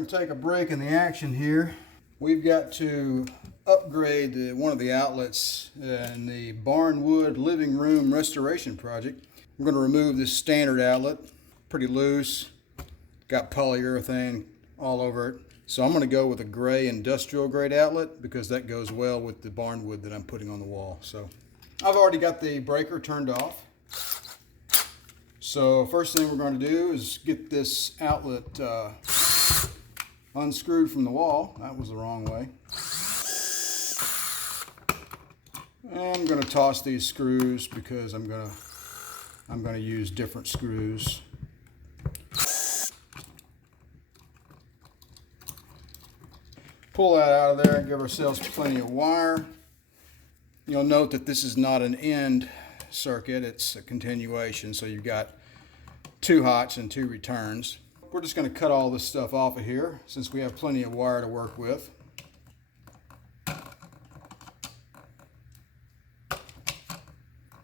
going to take a break in the action here. We've got to upgrade one of the outlets in the Barnwood living room restoration project. We're going to remove this standard outlet, pretty loose, got polyurethane all over it. So I'm going to go with a gray industrial grade outlet because that goes well with the Barnwood that I'm putting on the wall. So I've already got the breaker turned off. So first thing we're going to do is get this outlet unscrewed from the wall. That was the wrong way. And I'm going to toss these screws because I'm going to use different screws. Pull that out of there and give ourselves plenty of wire. You'll note that this is not an end circuit, it's a continuation, so you've got 2 hots and 2 returns. We're just going to cut all this stuff off of here since we have plenty of wire to work with.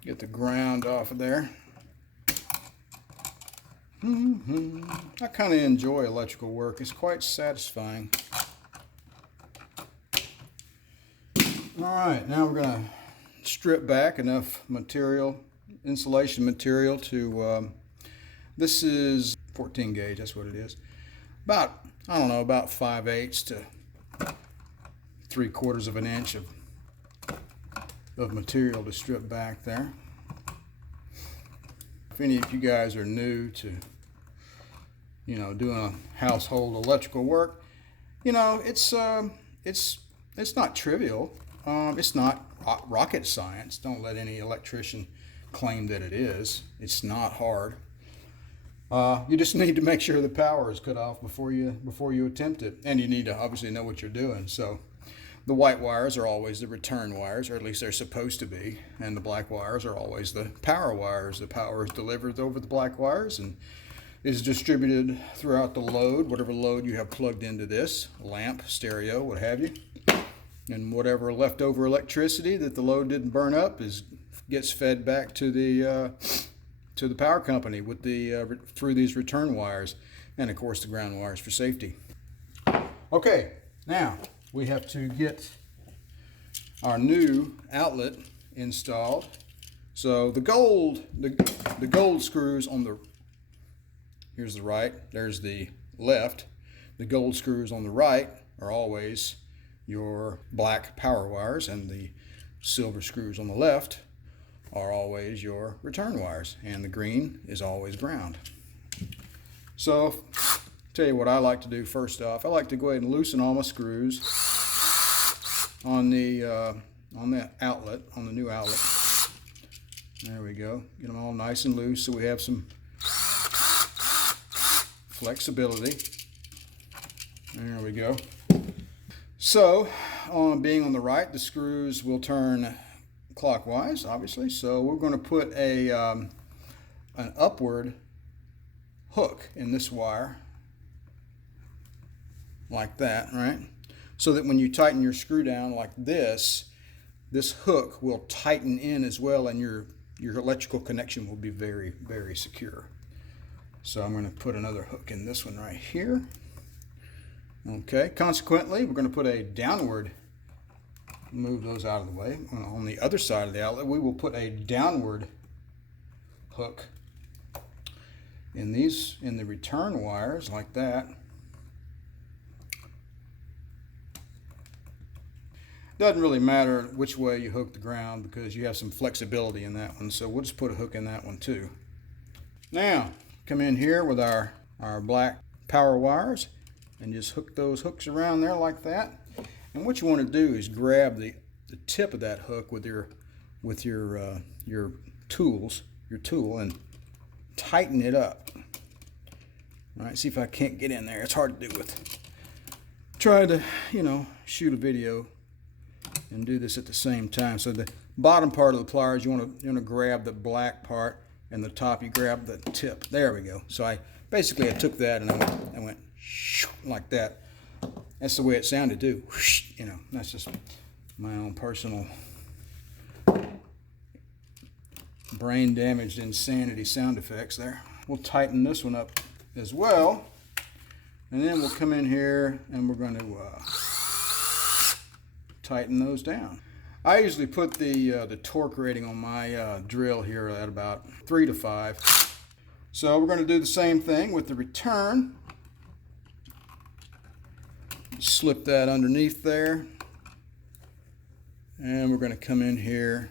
Get the ground off of there. I kind of enjoy electrical work, it's quite satisfying. Alright, now we're going to strip back enough material, insulation material to, this is 14 gauge, that's what it is. About, I don't know, about 5/8 to 3/4 of an inch of material to strip back there. If any of you guys are new to, doing household electrical work, it's not trivial. It's not rocket science. Don't let any electrician claim that it is. It's not hard. You just need to make sure the power is cut off before you attempt it, and you need to obviously know what you're doing. So the white wires are always the return wires, or at least they're supposed to be, and the black wires are always the power wires. The power is delivered over the black wires and is distributed throughout the load, whatever load you have plugged into this, lamp, stereo, what have you. And whatever leftover electricity that the load didn't burn up gets fed back to the power company with through these return wires, and of course the ground wires for safety. Okay, now we have to get our new outlet installed. So the gold screws on the, here's the right, there's the left. The gold screws on the right are always your black power wires, and the silver screws on the left are always your return wires, and the green is always ground. So tell you what I like to do first off. I like to go ahead and loosen all my screws on the outlet, on the new outlet. There we go. Get them all nice and loose so we have some flexibility. There we go. So, being on the right, the screws will turn clockwise, obviously. So we're going to put an upward hook in this wire, like that, right? So that when you tighten your screw down like this hook will tighten in as well, and your electrical connection will be very, very secure. So I'm going to put another hook in this one right here. Okay, consequently, we're going to put a downward, move those out of the way. On the other side of the outlet, we will put a downward hook in the return wires, like that. Doesn't really matter which way you hook the ground because you have some flexibility in that one, so we'll just put a hook in that one too. Now, come in here with our black power wires and just hook those hooks around there like that. And what you want to do is grab the tip of that hook with your tool, and tighten it up. All right, see if I can't get in there. It's hard to do with. Try to, shoot a video and do this at the same time. So the bottom part of the pliers, you want to grab the black part, and the top you grab the tip. There we go. So I took that and I went like that. That's the way it sounded too. That's just my own personal brain damaged insanity sound effects there. We'll tighten this one up as well And then we'll come in here and we're going to tighten those down. I usually put the torque rating on my drill here at about 3 to 5. So we're going to do the same thing with the return. Slip that underneath there. And we're going to come in here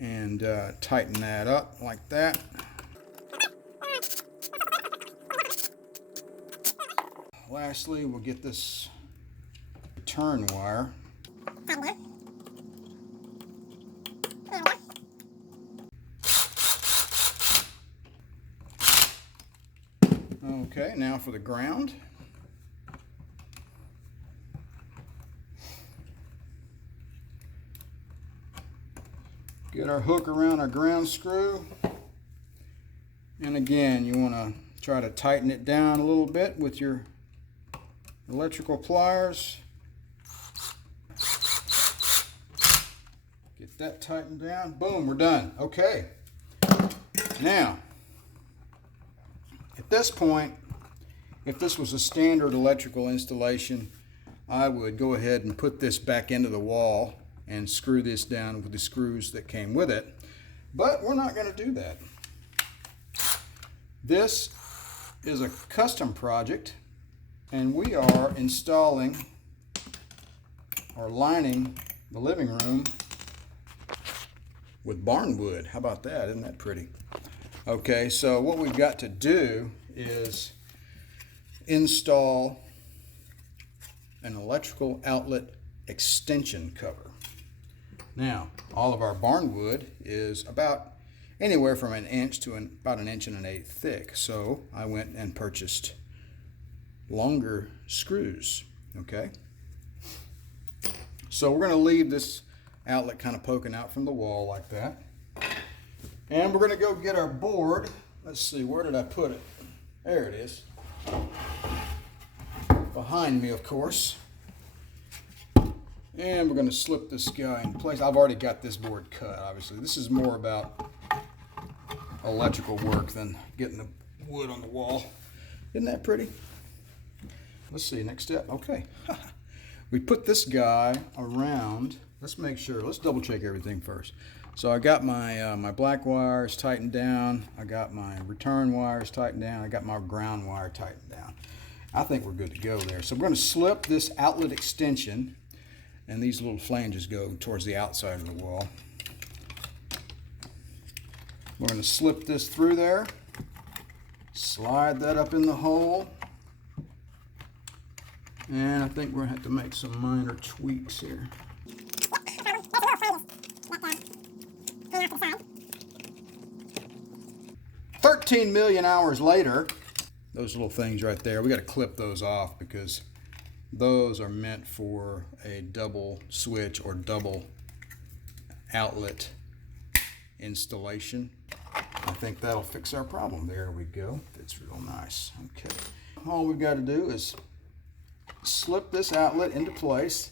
and tighten that up like that. Lastly, we'll get this return wire. Okay, now for the ground. Get our hook around our ground screw. And again, you want to try to tighten it down a little bit with your electrical pliers. Get that tightened down. Boom, we're done. Okay. Now, at this point, if this was a standard electrical installation, I would go ahead and put this back into the wall and screw this down with the screws that came with it. But we're not going to do that. This is a custom project, and we are installing or lining the living room with barnwood. How about that? Isn't that pretty? Okay, so what we've got to do is install an electrical outlet extension cover. Now, all of our barnwood is about anywhere from an inch to about 1 1/8 inches thick. So I went and purchased longer screws. Okay. So we're going to leave this outlet kind of poking out from the wall like that. And we're going to go get our board. Let's see, where did I put it? There it is. Behind me, of course. And we're going to slip this guy in place. I've already got this board cut, obviously. This is more about electrical work than getting the wood on the wall. Isn't that pretty? Let's see, next step. Okay. We put this guy around. Let's make sure. Let's double check everything first. So I got my my black wires tightened down. I got my return wires tightened down. I got my ground wire tightened down. I think we're good to go there. So we're going to slip this outlet extension, and these little flanges go towards the outside of the wall. We're going to slip this through there, slide that up in the hole, and I think we're going to have to make some minor tweaks here. 13 million hours later, those little things right there, we got to clip those off because those are meant for a double switch or double outlet installation. I think that'll fix our problem. There we go. Fits real nice. Okay. All we've got to do is slip this outlet into place.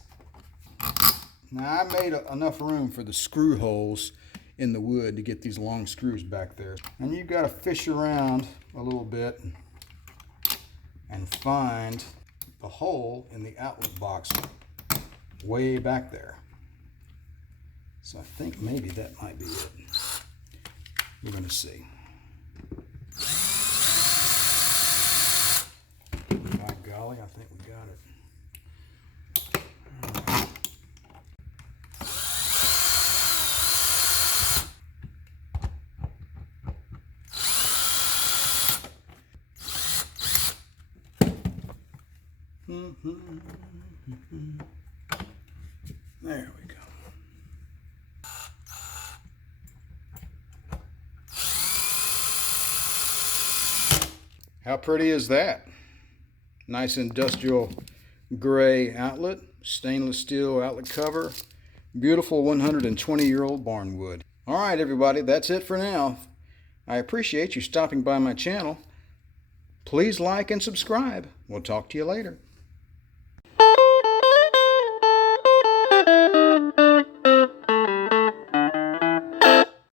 Now I made enough room for the screw holes in the wood to get these long screws back there. And you've got to fish around a little bit and find the hole in the outlet box way back there. So I think maybe that might be it. We're going to see. By golly, I think we got it. There we go. How pretty is that? Nice industrial gray outlet, stainless steel outlet cover, beautiful 120-year-old barnwood. All right, everybody, that's it for now. I appreciate you stopping by my channel. Please like and subscribe. We'll talk to you later.